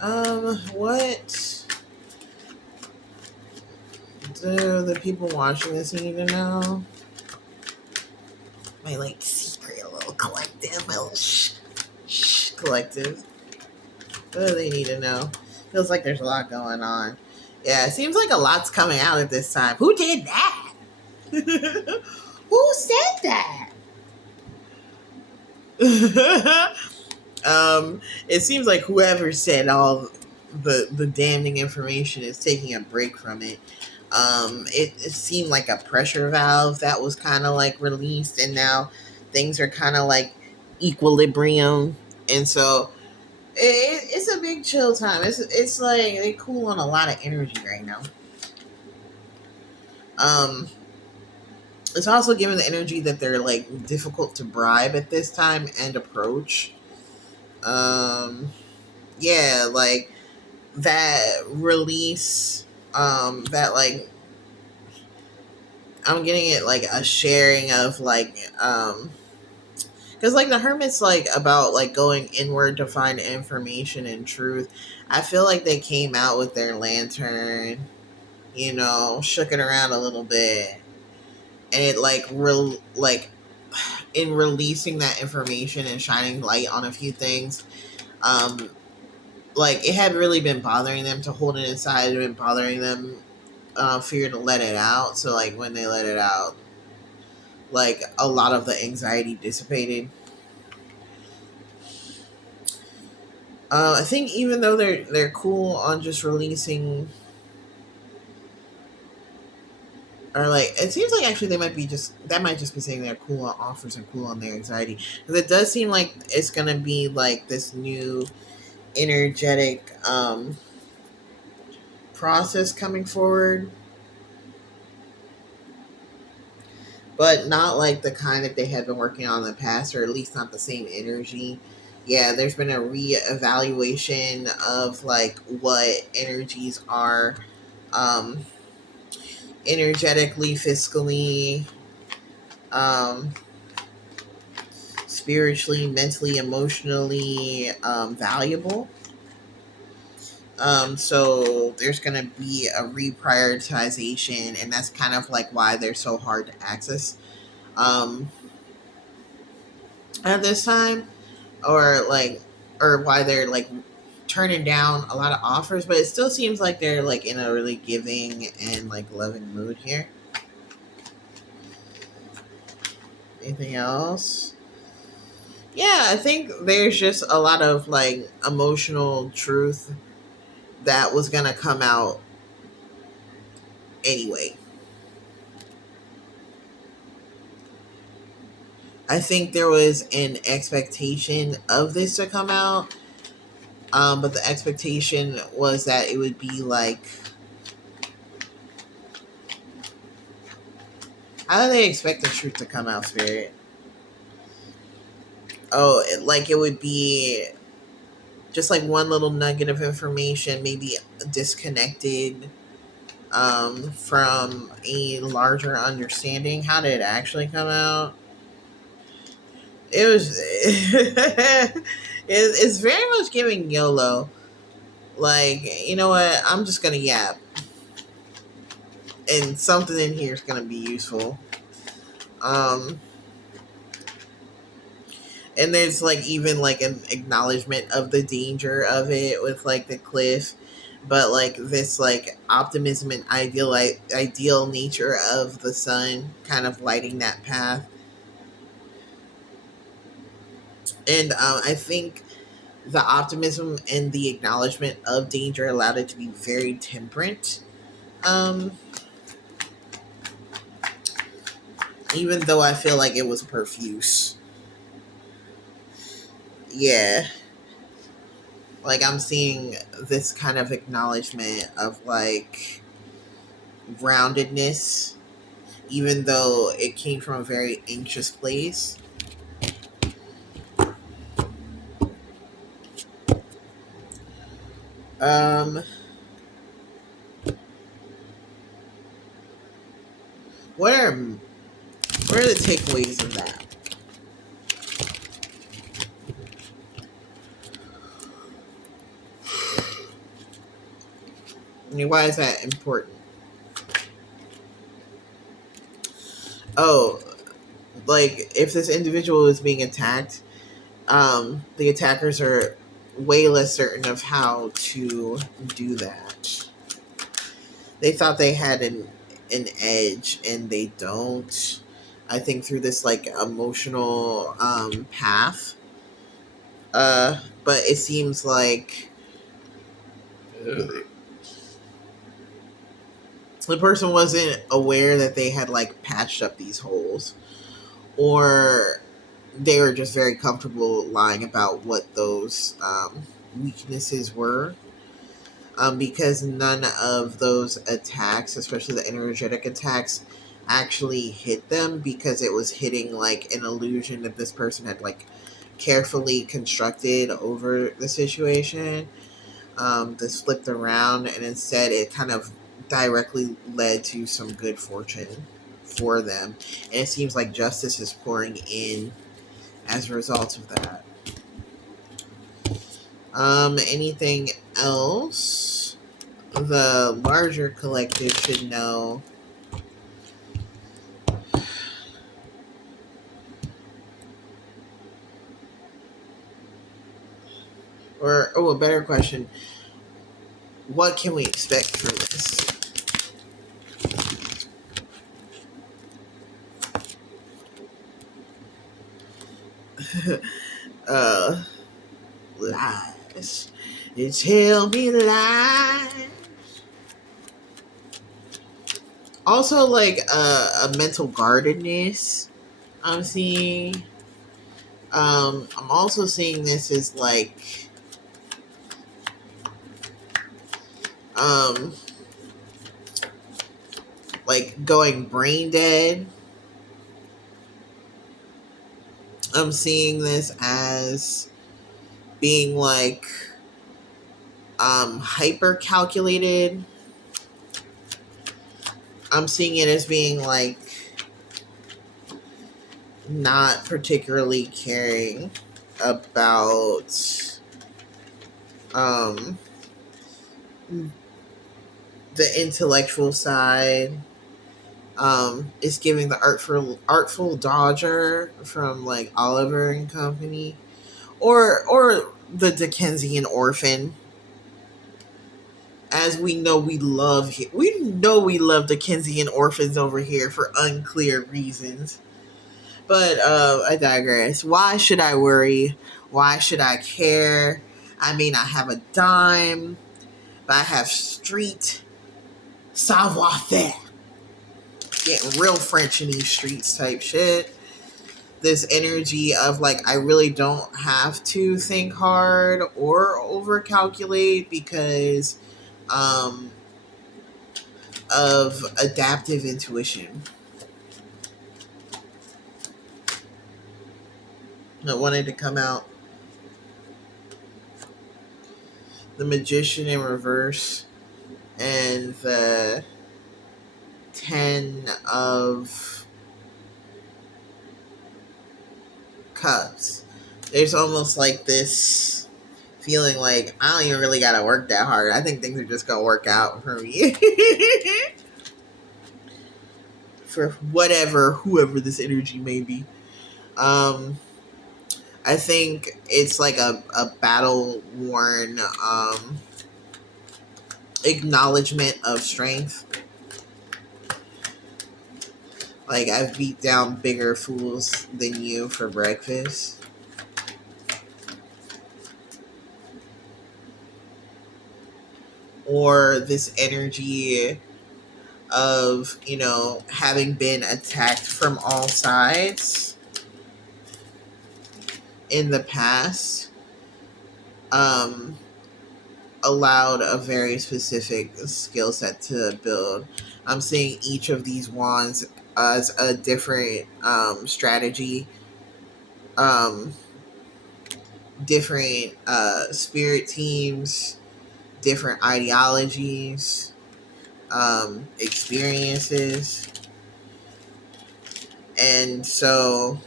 What do the people watching this need to know? My like secret little collective, my little shh collective. What do they need to know? Feels like there's a lot going on. Yeah, it seems like a lot's coming out at this time. Who did that? Who said that? It seems like whoever said all the damning information is taking a break from it. It seemed like a pressure valve that was kind of like released, and now things are kind of like equilibrium, and so it's a big chill time. It's like they cool on a lot of energy right now. Um, it's also given the energy that they're like difficult to bribe at this time and approach. Um, yeah, like that release. That like I'm getting it like a sharing of because like the hermit's like about like going inward to find information and truth. I feel like they came out with their lantern, shook it around a little bit, and it like in releasing that information and shining light on a few things. um like it had really been bothering them to hold it inside. It had been bothering them, fear to let it out. So like when they let it out, like a lot of the anxiety dissipated. I think even though they're cool on just releasing, or like it seems like actually they might be just that might just be saying they're cool on offers and cool on their anxiety, because it does seem like it's gonna be like this new energetic process coming forward, but not like the kind that they had been working on in the past, or at least not the same energy. Yeah, there's been a re-evaluation of like what energies are um, energetically, fiscally, um, spiritually, mentally, emotionally valuable. So there's going to be a reprioritization, and that's kind of like why they're so hard to access um, at this time, or like, or why they're like turning down a lot of offers. But it still seems like they're like in a really giving and like loving mood here. Anything else? Yeah, I think there's just a lot of like emotional truth that was gonna come out anyway. I think there was an expectation of this to come out, but the expectation was that it would be like, how do they expect the truth to come out, Spirit? Oh, like it would be just like one little nugget of information, maybe disconnected from a larger understanding. How did it actually come out? It was it's very much giving YOLO. Like, you know what? I'm just gonna yap, and something in here is gonna be useful. Um, and there's like even like an acknowledgement of the danger of it with like the cliff, but like this like optimism and ideal nature of the sun kind of lighting that path. And I think the optimism and the acknowledgement of danger allowed it to be very temperate. Um, Even though I feel like it was profuse. Yeah. Like I'm seeing this kind of acknowledgement of like groundedness, even though it came from a very anxious place. Um, what are the takeaways of that? I mean, why is that important? Oh, like if this individual is being attacked, the attackers are way less certain of how to do that. They thought they had an edge, and they don't. I think through this like emotional path, but it seems like the person wasn't aware that they had like patched up these holes, or they were just very comfortable lying about what those weaknesses were. Because none of those attacks, especially the energetic attacks, actually hit them, because it was hitting like an illusion that this person had like carefully constructed over the situation. This flipped around, and instead it kind of directly led to some good fortune for them. And it seems like justice is pouring in as a result of that. Anything else the larger collective should know? Or, oh, a better question, what can we expect from this? uh, Lies. You tell me lies. Also, like a mental guardedness I'm seeing. I'm also seeing this as like um going brain dead. I'm seeing this as being like hyper calculated. I'm seeing it as being like not particularly caring about um the intellectual side. It's giving the artful dodger from like Oliver and Company, or the Dickensian orphan. As we know, we love Dickensian orphans over here for unclear reasons. But I digress. Why should I worry? Why should I care? I may not have a dime, but I have street savoir faire. Getting real French in these streets type shit. This energy of like, I really don't have to think hard or over calculate, because um, of adaptive intuition. That wanted to come out. The Magician in reverse, and the 10 of Cups. There's almost like this feeling like I don't even really gotta work that hard. I think things are just gonna work out for me. For whoever this energy may be. Um, I think it's like a battle worn acknowledgement of strength. Like, I've beat down bigger fools than you for breakfast. Or this energy of, having been attacked from all sides in the past, um, allowed a very specific skill set to build. I'm seeing each of these wands as a different strategy, um, different spirit teams, different ideologies, experiences. And so,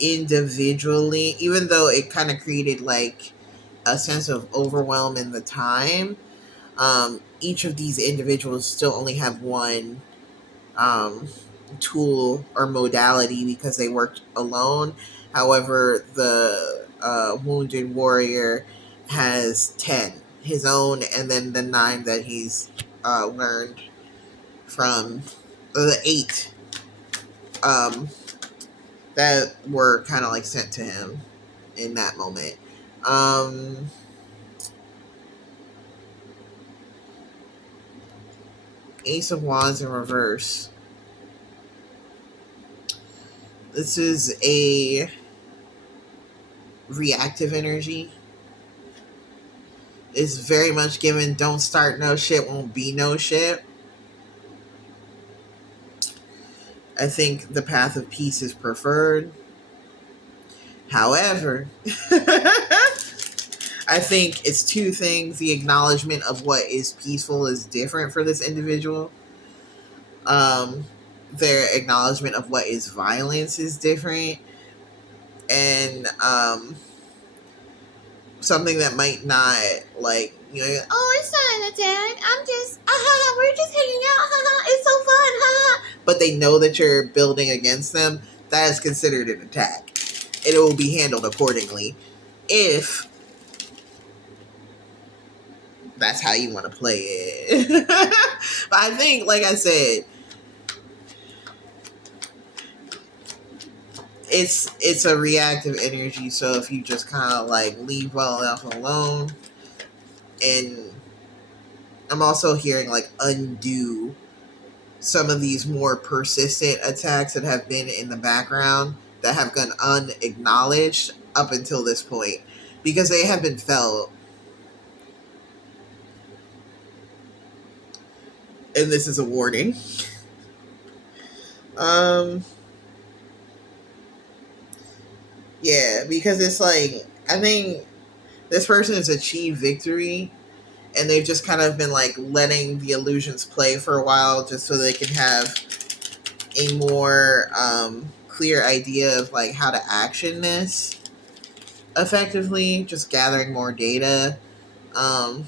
individually, even though it kind of created like a sense of overwhelm in the time, Each of these individuals still only have one um, tool or modality because they worked alone. However, the wounded warrior has 10, his own, and then the 9 that he's learned from the 8 um, that were kind of like sent to him in that moment. Um, Ace of Wands in reverse. This is a reactive energy. It's very much given don't start no shit, won't be no shit. I think the path of peace is preferred. However, I think it's two things. The acknowledgement of what is peaceful is different for this individual. Um, their acknowledgement of what is violence is different. And something that might not, like, you know, oh, it's not an attack. I'm just, we're just hanging out. It's so fun. But they know that you're building against them. That is considered an attack. And it will be handled accordingly if that's how you want to play it. But I think, like I said, it's a reactive energy. So if you just kind of like leave well enough alone, and I'm also hearing like undo some of these more persistent attacks that have been in the background that have gone unacknowledged up until this point because they have been felt. And this is a warning. Yeah, because it's like, I think this person has achieved victory and they've just kind of been like letting the illusions play for a while just so they can have a more clear idea of like how to action this effectively, just gathering more data. um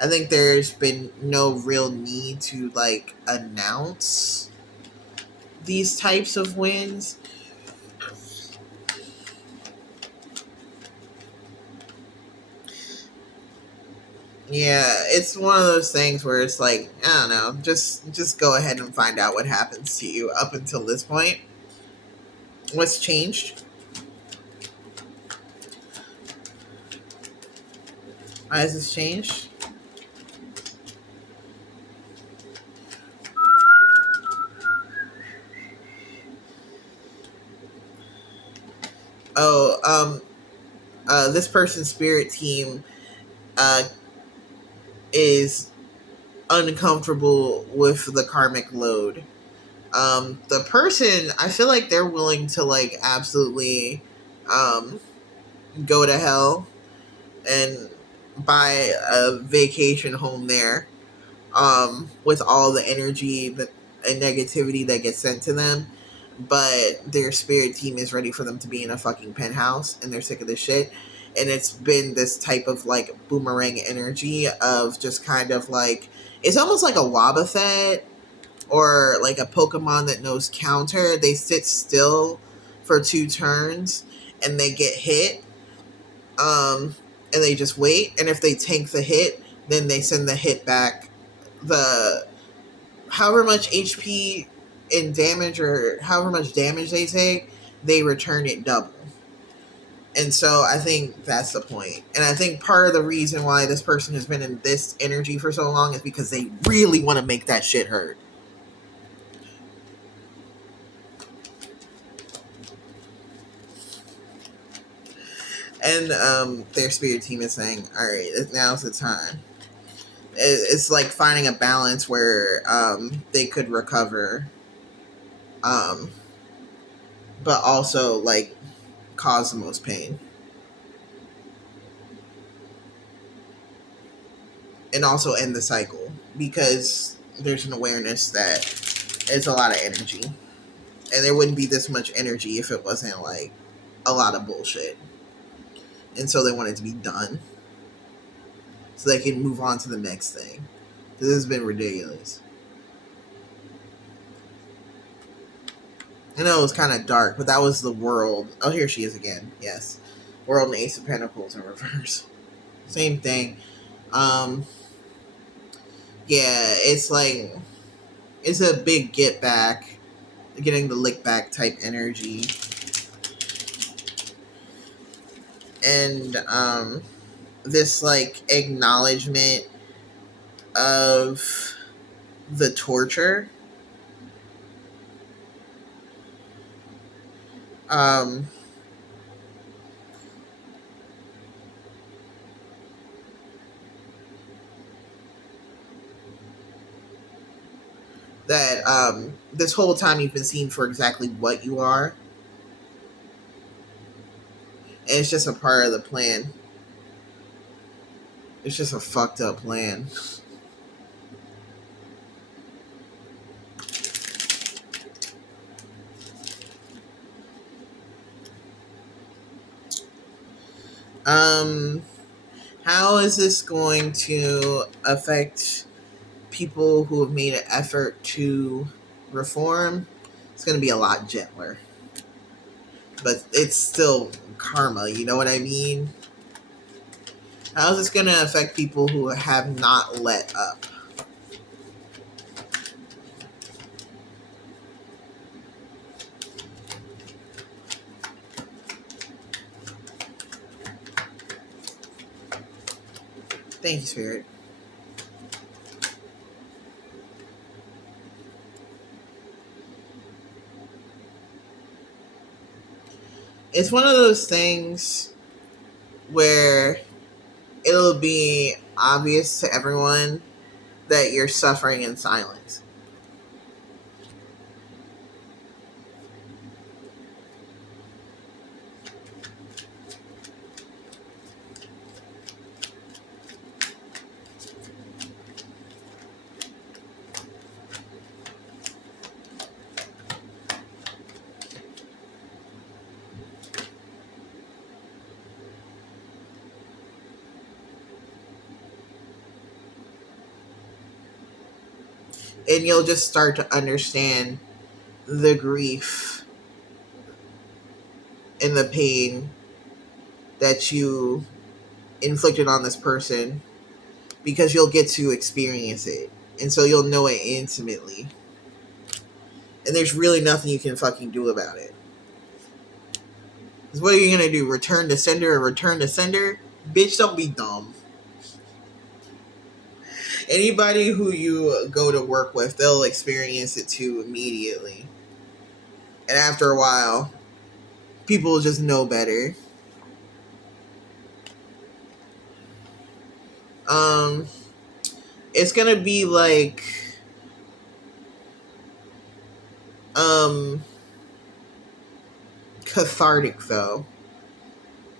I think there's been no real need to like announce these types of wins. Yeah, it's one of those things where it's like, I don't know, just go ahead and find out what happens to you up until this point. What's changed? Why has this changed? Oh, this person's spirit team uh is uncomfortable with the karmic load. The person, I feel like they're willing to like absolutely um go to hell and buy a vacation home there, with all the energy that and negativity that gets sent to them. But their spirit team is ready for them to be in a fucking penthouse and they're sick of this shit. And it's been this type of like boomerang energy of just kind of like, it's almost like a Wobbuffet or like a Pokemon that knows counter. They sit still for 2 turns and they get hit. And they just wait. And if they tank the hit, then they send the hit back. The however much HP and damage or however much damage they take, they return it double. And so I think that's the point. And I think part of the reason why this person has been in this energy for so long is because they really want to make that shit hurt. And their spirit team is saying, all right, now's the time. It's like finding a balance where they could recover, um, but also like cause the most pain. And also end the cycle because there's an awareness that it's a lot of energy. And there wouldn't be this much energy if it wasn't like a lot of bullshit. And so they want it to be done. so they can move on to the next thing. This has been ridiculous. I know it was kind of dark, but that was the world. Oh, here she is again. Yes. World and Ace of Pentacles in reverse. Same thing. Um, yeah, it's like, it's a big get back, getting the lick back type energy. And this like acknowledgement of the torture. Um, that this whole time you've been seen for exactly what you are. And it's just a part of the plan. It's just a fucked up plan. Um, how is this going to affect people who have made an effort to reform? It's going to be a lot gentler. But it's still karma, you know what I mean? How is this going to affect people who have not let up? Thank you, Spirit. It's one of those things where it'll be obvious to everyone that you're suffering in silence. And you'll just start to understand the grief and the pain that you inflicted on this person, because you'll get to experience it. And so you'll know it intimately. And there's really nothing you can fucking do about it. Because what are you going to do? Return to sender or return to sender? Bitch, don't be dumb. Anybody who you go to work with, they'll experience it too immediately. And after a while, people just know better. It's gonna be like cathartic though.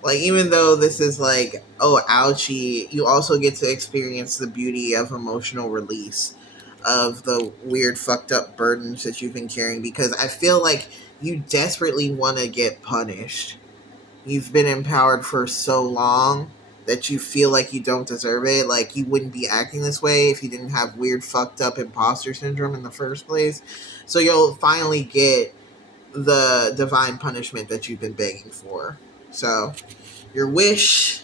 Like, even though this is like, oh ouchie, you also get to experience the beauty of emotional release of the weird fucked up burdens that you've been carrying, because I feel like you desperately want to get punished. You've been empowered for so long that you feel like you don't deserve it. Like, you wouldn't be acting this way if you didn't have weird fucked up imposter syndrome in the first place. So you'll finally get the divine punishment that you've been begging for. So your wish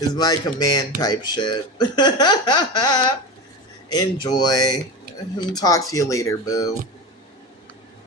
is my command type shit. Enjoy. Talk to you later, boo.